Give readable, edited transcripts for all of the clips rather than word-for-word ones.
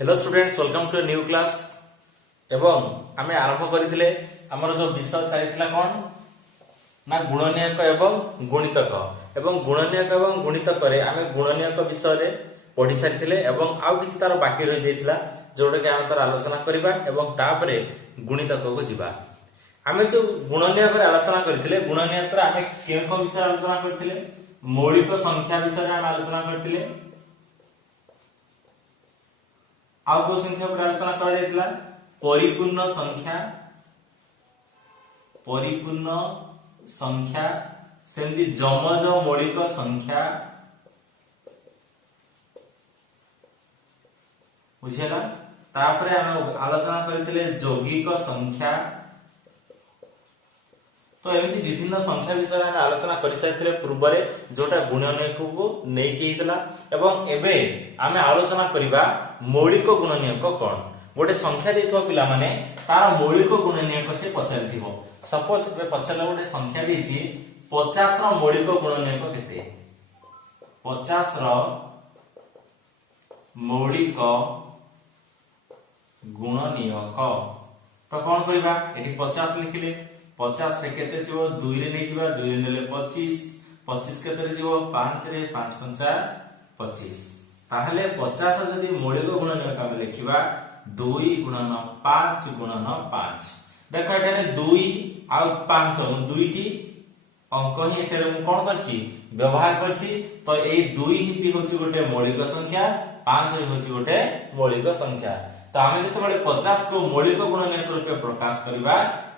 Hello students welcome to new class एवं आमे आरंभ करथिले हमर जो विषय चलिथिला कोन ना गुणनीयक एवं गुणितक एवं गुणनीयक एवं गुणितक रे आमे गुणनीयक विषय रे पढि सारिथिले एवं आउ किछ तार बाकी रहि जाइथिला जोडा के आमे तार आलोचना करिबा एवं तापरे गुणितक को जिबा। आमे जो गुणनीयक रे आलोचना करथिले गुणनीयक रे आमे केको विषय आलोचना करथिले मौलिक संख्या विषय रे आमे आलोचना करथिले आउ को संख्या पर आलोचना करा जायतिला परिपूर्ण संख्या सेमती जमज मौलिक संख्या बुझिला। तापरे हम आलोचना करथिले यौगिक संख्या। तो एमिति विभिन्न संख्या विषय में आलोचना करि साइथिले पूर्व रे जोटा गुणनीयक को नै कि हितला एवं एबे आमे आलोचना करिबा मौलिक गुणनीयक कोन। गोटे संख्या देथो पिला माने तार मौलिक गुणनीयक से पचारिथिबो। सपोज बे पचारला गोटे संख्या देछि 50 रो मौलिक गुणनीयक केते 50 रो मौलिक गुणनीयक तो कोन करिबा एठी 50 लिखिले 50 रे केते छिबो 2 रे नै छिबा 2 रे नेले 25 25 केते रे छिबो 5 रे 5 5 25 ताहले 50 जदी मौलिक गुणनीयक हम लिखिबा 2 गुणन 5 गुणन 5 देखो एठारे 2 आ 5 दुईटी अंक ही एठारे हम कोन करछि व्यवहार करछि। तो एई 2 भी होछि गोटे मौलिक संख्या 5 भी होछि गोटे मौलिक संख्या। तो आमे जतबेले 50 को मौलिक गुणनीयक रूपे प्रकाश करिबा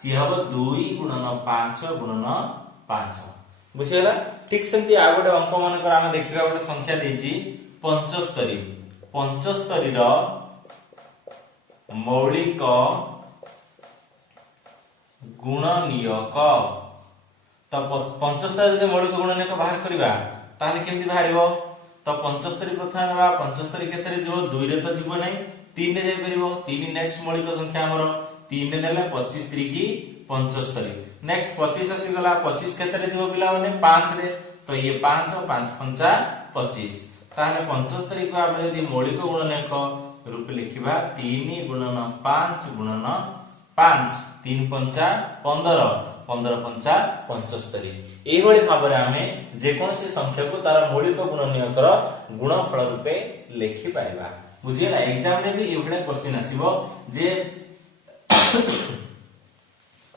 सी हबो 2 गुणन 5 गुणन 5 बुझियला। ठीक सेमती आ गोटे अंक मान कर आमे देखिबा गोटे संख्या देछि 75 75 रो मौलिक गुणनीयक। तो 75 जदि मौलिक गुणनीयक बाहर करिबा ताले केमति बाहरिबो। तो 75 प्रथम बा 75 केते रे जिवो 2 रे तो जिवो नै 3 रे जाय परिबो 3 नेक्स्ट मौलिक संख्या हमर 3 रे नेले 25 3 की 75 नेक्स्ट 25 आसी गला 25 केते रे जिवो पिला माने 5 रे। तो ये 5 5 5 25 ताले 75 को हम यदि मौलिक गुणनीयक रूप लिखिबा 3 गुणन 5 गुणन 5 3 5 15 15 5 75 एही भली भाबरे आमे जे कोनसी संख्या को तार मौलिक गुणनीयकर गुणफल रूपे लिखि पाइबा। बुझियला एग्जाम रे भी एभले क्वेश्चन आसीबो जे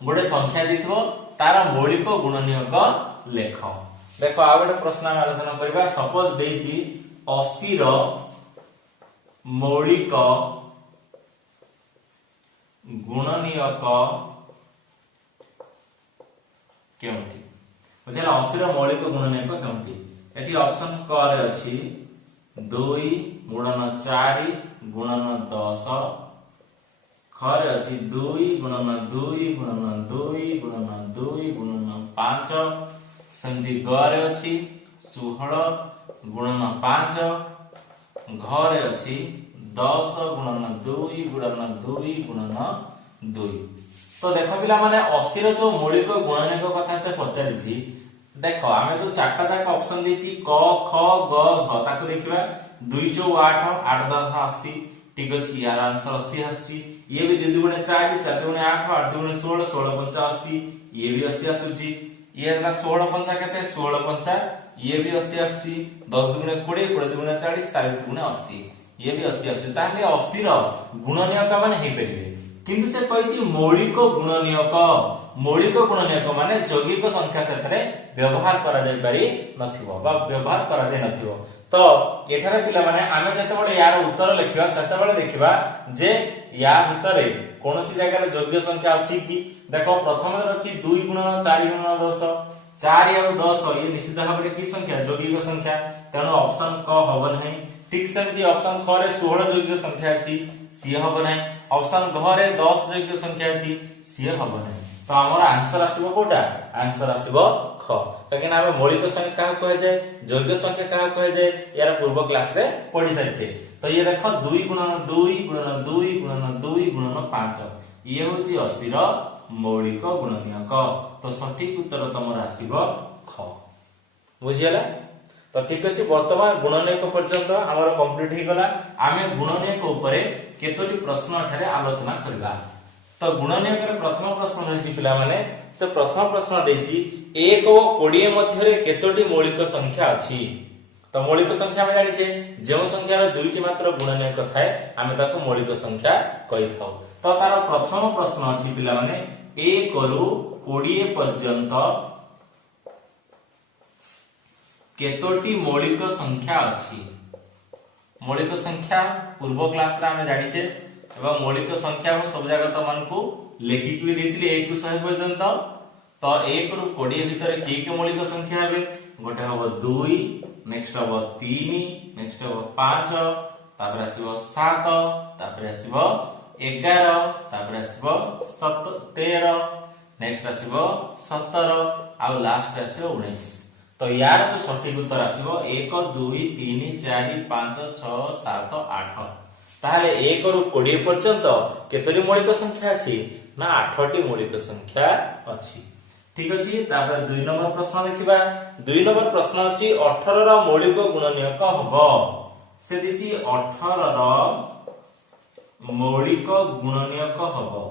गोटे संख्या दिथो तार मौलिक गुणनीयक लेख। देखो आ गोटे प्रश्न हम आलोचना करबा। सपोज देछि 80 रो मौलिक गुणनीयक केउंटी बुझिला 80 रो मौलिक गुणनीयक केउंटी। एठी ऑप्शन क रे अछि 2 गुणन 4 गुणन 10 ख रे अछि 2 गुणन 2 गुणन 2 गुणन 2 गुणन 5 संधि ग रे अछि 16 गुणन 5 घ रे अछि 10 गुणन 2 गुणन 2 गुणन 2। तो देखो पिला माने 80 रो जो मौलिक गुणनीयक कथा से पचारि छी देखो आमे जो चारटा तक ऑप्शन देछि क ख ग घ ताको देखिबा 2 × 8 8 10 80 ठीक अछि यार आंसर 80 आछि। ये भी 2 × 4 4 × 8 8 × 16 16 5 80 ये भी 80 आसुछि। ये हला 16 5 केते 16 5 ये भी 80 आछि 10 × 20 20 × 40 40 × 80 ये भी 80 आछि। ताहले 80 रो गुणनीयक माने हे परिबे किंतु से कहिछि मौलिक गुणनीयक मौलिक गुणनीयक माने यौगिक संख्या साथे व्यवहार करा जाय पारि नथिबो बा व्यवहार करा जाय नथिबो। तो एठारे पिला माने आमे जते बळे यार उत्तर लिखिबा सेते बळे देखिबा जे या भितरे कोनोसी जगह रे यौगिक संख्या अछि कि। देखो प्रथम रे अछि 2 गुणन 4 गुणन 10 4 और 10 ये निश्चित भाबरे की संख्या यौगिक संख्या तेनो ऑप्शन क हबो नै। ठीक सेमती ऑप्शन ख रे 16 यौगिक संख्या अछि सी हबो नै। ऑप्शन घ रे 10 यौगिक संख्या अछि सी हबो नै। तो हमर आंसर आसीबो कोटा आंसर आसीबो ख काकि ना हम मौलिक संख्या का कहे जाय यौगिक संख्या का कहे जाय यार पूर्व क्लास रे पढि सारिछे। तो ये देखो 2 गुणन 2 गुणन 2 गुणन 2 गुणन 5 ये होची 80 रो मौलिक गुणनीयक। तो सठिक उत्तर तमर आसीबो ख बुझियला। तो ठीक अछि वर्तमान गुणनीयक पर्यंत हमर कंप्लीट ही गला आमे गुणनीयक ऊपर केतोटी प्रश्न एठारे आलोचना करबा। तो गुणनीयक प्रथम प्रश्न रहिछि पिला माने से प्रथम प्रश्न देछि 1 और 20 मध्य रे केतोटी मौलिक संख्या अछि। तो मौलिक संख्या में जानिछे जो संख्या रे दुईटी मात्र गुणनीयक थाए आमे ताको मौलिक संख्या कहि थाउ। तो तार प्रथम प्रश्न अछि पिला माने 1 रु 20 पर्यंत केतोटी मौलिक संख्या अछि। मौलिक संख्या पूर्व क्लास रे आमे जानिछे एवं मौलिक संख्या को सब जगह त मन को लेखिक भी देथिले 1 रु 100 पर्यंत। तो 1 रु 20 भीतर के मौलिक संख्या हेबे गोटे हबो 2 नेक्स्ट हबो 3 नेक्स्ट हबो 5 तापर आसीबो 7 तापर आसीबो 11 तापर आसीबो 13 नेक्स्ट आसीबो 17 आ लास्ट आसीबो 19। तो यार तो सठिक उत्तर आसीबो 1 2 3 4 5 6 7 8। ताहले 1 रु 20 पर्यंत केतोटी मौलिक संख्या अछि ना 8टी मौलिक संख्या अछि। ठीक अछि तापर 2 नंबर प्रश्न देखिबा। 2 नंबर प्रश्न अछि 18 रा मौलिक गुणनीयक हबो। से दिछि 18 रा मौलिक गुणनीयक हबो।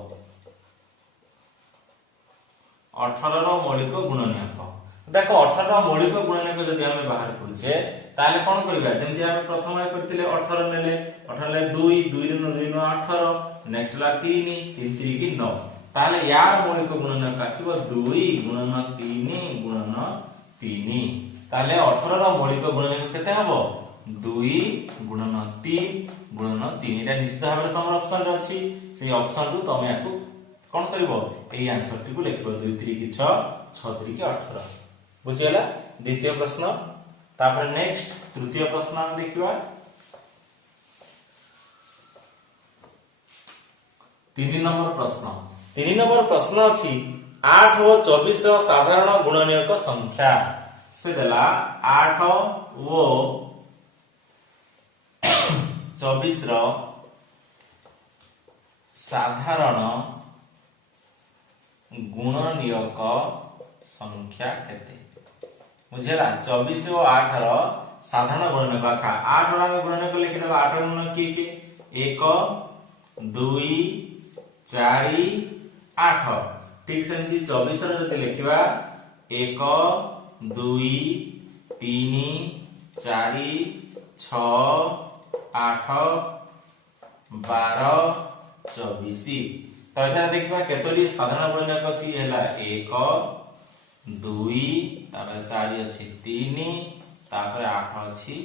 18 रा मौलिक गुणनीयक देखो 18 रा मौलिक गुणनीयक जदि हम बाहर करूचे ताले कोन करबा जेंति हम प्रथम करथिले 18 नेले 18 ले 2 2 रे 2 नो 18 नेक्स्ट ला 3 3 3 की 9। ताले यार मौलिक गुणनीयक आसीबो 2 गुणन 3 गुणन 3। ताले 18 रा मौलिक गुणनीयक केते हबो 2 गुणन 3 गुणन 3 रे निश्चित भाबरे तमर ऑप्शन रे अछि। से ऑप्शन रु तमे आकु कोन करबो एई आंसर टी को लिखबो 2 3 की 6 6 3 की 18 बुझियला। द्वितीय प्रश्न तापर नेक्स्ट तृतीय प्रश्न हम देखिबा। 3 नंबर प्रश्न 3 नंबर प्रश्न अछि 8 और 24 रो साधारण गुणनीयक संख्या। से देला 8 और 24 रो साधारण गुणनीयक संख्या केते बुझेला। 24 और 8 रो साधारण गुणनीयक अच्छा 8 रो गुणनीयक लिखि देबा 8 गुणन की 1 2 4 8। ठीक सेमती 24 रो जते लिखिबा 1 2 3 4 6 8 12 24। तो एटा देखिबा केतोली साधारण गुणनीयक अछि हैला 1 2 तापर 4 अछि 3 तापर 8 अछि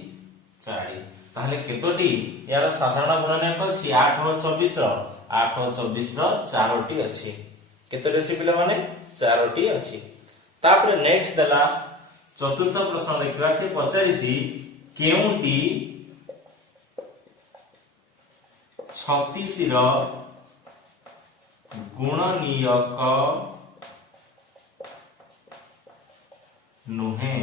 4। ताहले केतोटी यार साधारण गुणनीयक अछि 8 और 24 रो 8 और 24 रो 4टी अछि। केतोटी अछि पिला माने 4टी अछि। तापर नेक्स्ट देला चतुर्थ प्रश्न देखिबा। से पचारिछि केउटी 36 रो गुणनीयक नुहे।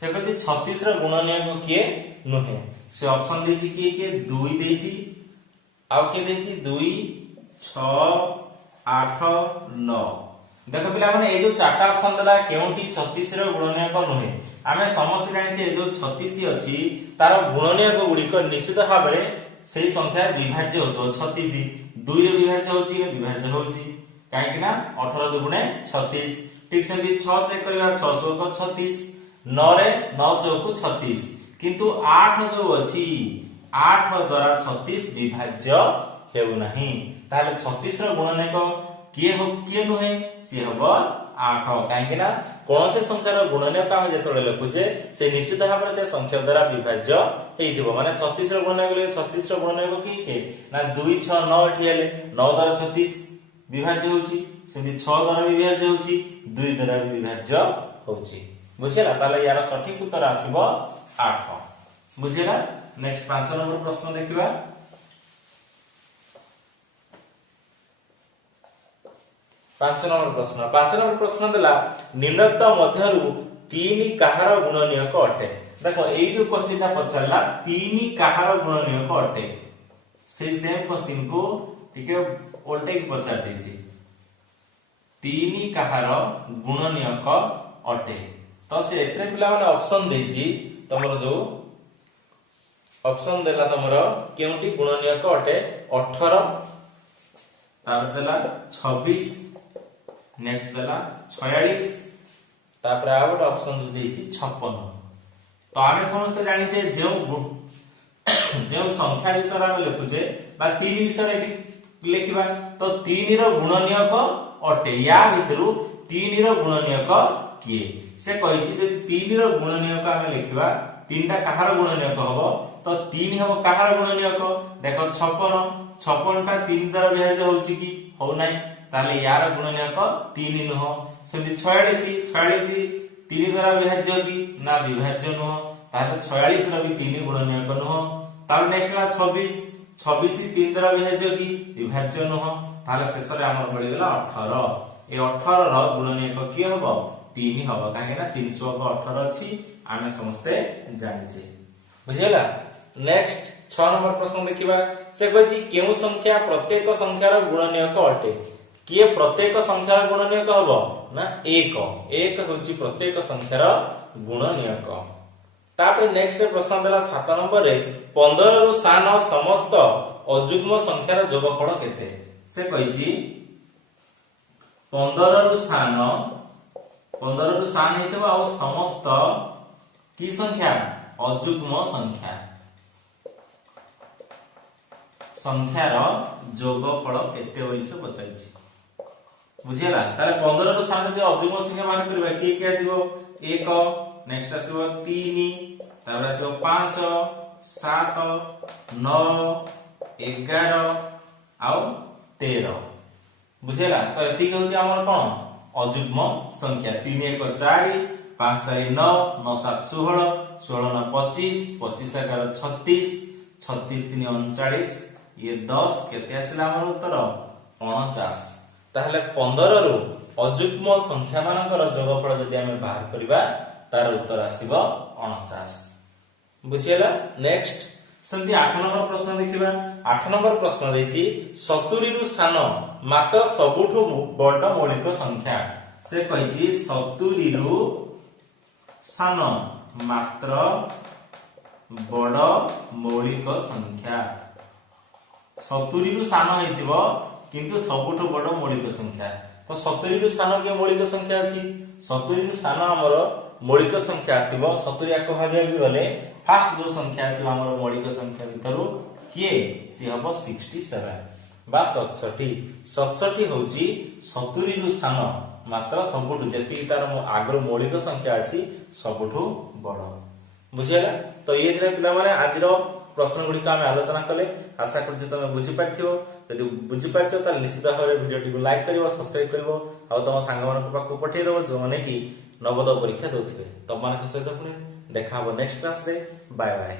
से कहते 36 रो गुणनीयक किए नुहे। से ऑप्शन देछि किए 2 देछि आउ के देछि 2 6 8 9। देखो पिला माने ए जो चारटा ऑप्शन देला केउटी 36 रो गुणनीयक नुहे। आमे समस्त जानि जे जो 36 अछि तार गुणनीयक गुडिक निश्चित भाबरे सेही संख्या विभाज्य होतो 36 2 रे विभाज्य होछि विभाज्य होछि काहे कि ना 18 दुगुणे 36। ठीक सेमती 6 चेक करबा 6 को 36 9 रे 9 चौको 36 किंतु 8 जो अछि 8 द्वारा 36 विभाज्य हेउ नाही। ताले 36 रो गुणनीयक किए नुहे से हबो 8 काहे कि ना कोन से संख्यार गुणनीयक हम जेतोले लिखुचे से निश्चित भाबरे से संख्या द्वारा विभाज्य हेइथिबो माने 36 रो गुणनीयक ले 36 रो गुणनीयक की ना 2 6 9 एठी हेले 9 द्वारा 36 विभाज्य होउची सेमि 6 द्वारा विभाज्य होउची 2 द्वारा विभाज्य होउची बुझिला। ताले यार सठिक उत्तर आसीबो 8 बुझिला। नेक्स्ट 5 नंबर प्रश्न देखिबा। 5 नंबर प्रश्न देला निम्नलिखित मध्यरु 3 काହାର गुणनीयक अटे। देखो एई जो क्वेश्चनटा पछरला 3 काହାର गुणनीयक अटे से सेम क्वेश्चन को टिके उल्टे की पछार देछि 3 काହାର गुणनीयक अटे। तो से एथरे पिला माने ऑप्शन देछि तमरो जो ऑप्शन देला तमरो केउंटी गुणनीयक अटे 18 तापर देला 26 नेक्स्ट देला 46 तापर आ गोटे ऑप्शन देछि 56। तो आमे समस्त जानि छे जो संख्या विषय आमे लिखुचे बा 3 विषय एटी लिखिबा तो 3 रो गुणनीयक अटे या भितरु 3 रो गुणनीयक किए से कहिछि जे 3 रो गुणनीयक आमे लिखिबा 3 टा कहार गुणनीयक हबो तो 3 हबो कहार गुणनीयक देखो 56 टा 3 द्वारा विभाज्य होउछि कि हो नाही ताले यार गुणनीयक 3 नुह सेमि 46 3 द्वारा विभाज्य कि ना विभाज्य नुह ताले 46 रो भी 3 गुणनीयक नुह ताले नेक्स्ट ला 26 3 द्वारा विभाज्य कि विभाज्य नुह ताले शेष रे हमर बळी गेला 18 ए 18 रो गुणनीयक कि हबो 3 हबो काहे ना 318 अछि आमे समस्ते जानि छै बुझियला। नेक्स्ट 6 नंबर प्रश्न देखिबा से कहछि केउ संख्या प्रत्येक संख्यार गुणनीयक अटे किए प्रत्येक संख्यार गुणनीयक हबो ना 1 होछि प्रत्येक संख्यार गुणनीयक। तापर नेक्स्ट प्रश्न देला 7 नंबर रे 15 रु सान समस्त अयुग्म संख्यार जोगफल केते से कहिछि 15 रु सान हेतबा आ समस्त की संख्या अयुग्म संख्यार जोगफल केते होई से पचाइछि बुझियला ताले 15 रु सान जे अयुग्म संख्या मान करबा की आसीबो 1 नेक्स्ट आसीबो 3 तापर आसीबो 5 7 9 11 आउ 13 बुझियला तो एति होछि हमर कोन अयुग्म संख्या 3 1 4 5 4 9 9 7 16 16 9 25 25 11 36 36 3 39 ये 10 केते आसिला हमर उत्तर 49 ताहले 15 रु अयुग्म संख्या मानकर जोगफल जदि हम बाहर करबा तार उत्तर आसीबो 49 बुझियला। नेक्स्ट संति 8 नंबर प्रश्न देखिबा 8 नंबर प्रश्न देछि 70 रु सान मात्र सबुठु बड़ मौलिक संख्या से कहिछि 70 रु सान मात्र बड़ मौलिक संख्या 70 रु सान हेतिबो किंतु सबुठु बड़ मौलिक संख्या तो 70 रु सान के मौलिक संख्या अछि 70 रु सान हमर मौलिक संख्या आसीबो 70 एक भाग गले फास्ट जो संख्या आसीबो हमर मौलिक संख्या भितरु किए सी हबो 67 बा 67 होउची 70 रु सान मात्र सबुठु जति तार आगर मौलिक संख्या अछि सबुठु बड़ बुझियला। तो ये दिने पिला माने आजिरो प्रश्न गुडी का हम आलोचना कले आशा करछि तमे बुझि पाथियो यदि बुझि पाछो त निश्चित भाबे वीडियो टी लाइक करिवो सब्सक्राइब करिवो आ तम सांग मान पाखु पठै देबो जो माने कि नवोदय परीक्षा दोथिबे तम मान के सहित पुणे देखा हो नेक्स्ट क्लास रे बाय बाय।